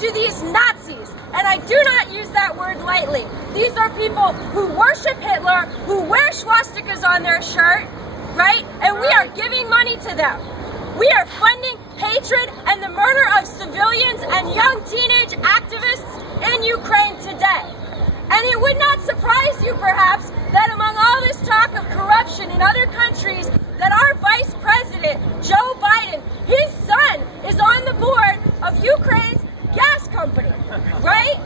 to these Nazis, and I do not use that word lightly. These are people who worship Hitler, who wear swastikas on their shirt, right? And we are giving money to them. We are funding hatred and the murder of civilians and young teenage activists in Ukraine today. And it would not surprise you, perhaps, that among all this talk of corruption in other countries, that our Vice President, Joe Biden, his son, is on the board of Ukraine's gas company, right?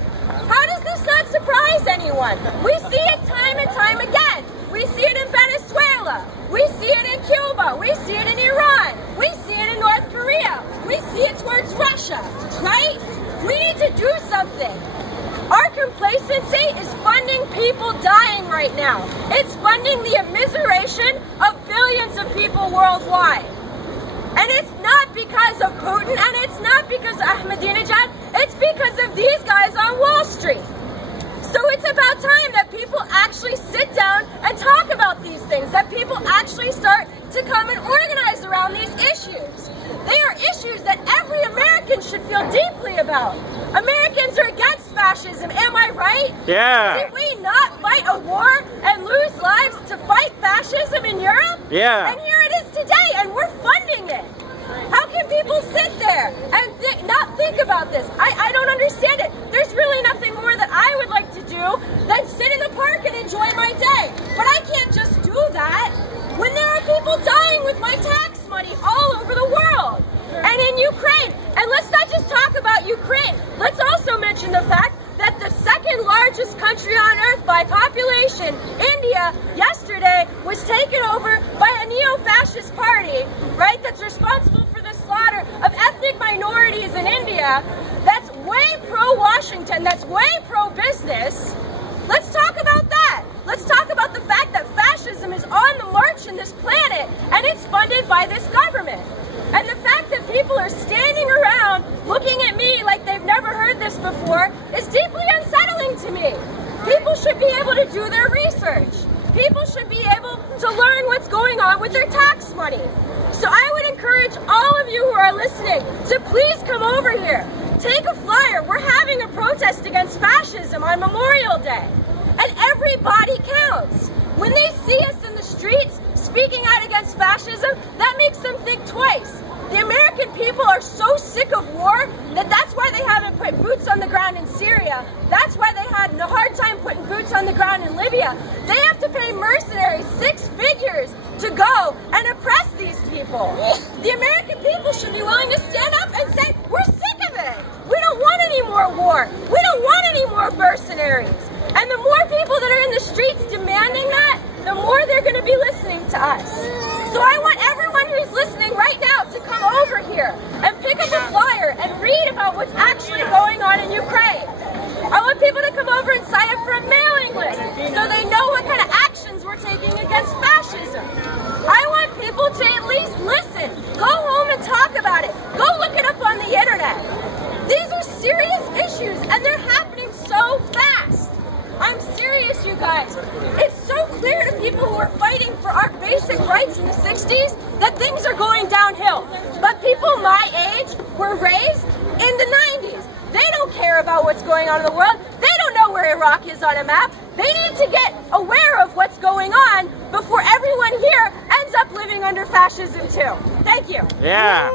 How does this not surprise anyone? We see it time and time again. We see it in Venezuela. We see it in Cuba. We see it in Iran. We see it in North Korea. We see it towards Russia, right? We need to do something. Our complacency is funding people dying right now. It's funding the immiseration of billions of people worldwide. And it's not because of Putin, and it's not because of Ahmadinejad, it's because of these guys on Wall Street. So it's about time that people actually sit down and talk about these things, that people actually start to come and organize around these issues. They are issues that every American should feel deeply about. Americans are against fascism, am I right? Yeah. Did we not fight a war and lose lives to fight fascism in Europe? Yeah. And here it is today, and we're funding it. How can people sit there and not think about this? I don't understand it. There's really nothing more that I would like to do than sit in the park and enjoy my day. But I can't just do that when there are people dying with my tax money all over the world and in Ukraine. And let's not just talk about Ukraine. Let's also mention the fact that the second largest country on earth by population, India, yesterday was taken over by a neo-fascist party, right, that's responsible for the slaughter of ethnic minorities in India, that's way pro-Washington, that's way pro-business. Let's talk about that. Let's talk about the fact that fascism is on the march in this planet, and it's funded by this government. And the fact that people are standing around looking at me like they've never heard this before is deeply unsettling to me. People should be able to do their research. People should be able to learn what's going on with their tax money. So I would encourage all of you who are listening to please come over here. Take a flyer. We're having a protest against fascism on Memorial Day. And everybody counts. When they see us in the streets speaking out against fascism, that makes them think twice. The American people are so sick of war that's why they haven't put boots on the ground in Syria. That's why they had a hard time putting boots on the ground in Libya. They have to pay mercenaries 6 figures to go and oppress these people. The American people should be willing to stand up and say, we're sick of it. We don't want any more war. We don't want any more mercenaries. And the more people that are in the streets demanding that, the more they're going to be listening to us. So I want everyone who's listening right now to come over here and pick up a flyer and read about what's actually going on in Ukraine. I want people to come over and sign up for a mailing list so they know what kind of actions we're taking against fascism. I want people to at least listen. Go home and talk about it. Go look it up on the internet. These are serious issues and they're happening so fast. I'm serious, you guys. It's so clear to people who are fighting for our basic rights in the 60s that things are going downhill. But people my age were raised in the 90s. They don't care about what's going on in the world. They don't know where Iraq is on a map. They need to get aware of what's going on before everyone here ends up living under fascism too. Thank you. Yeah.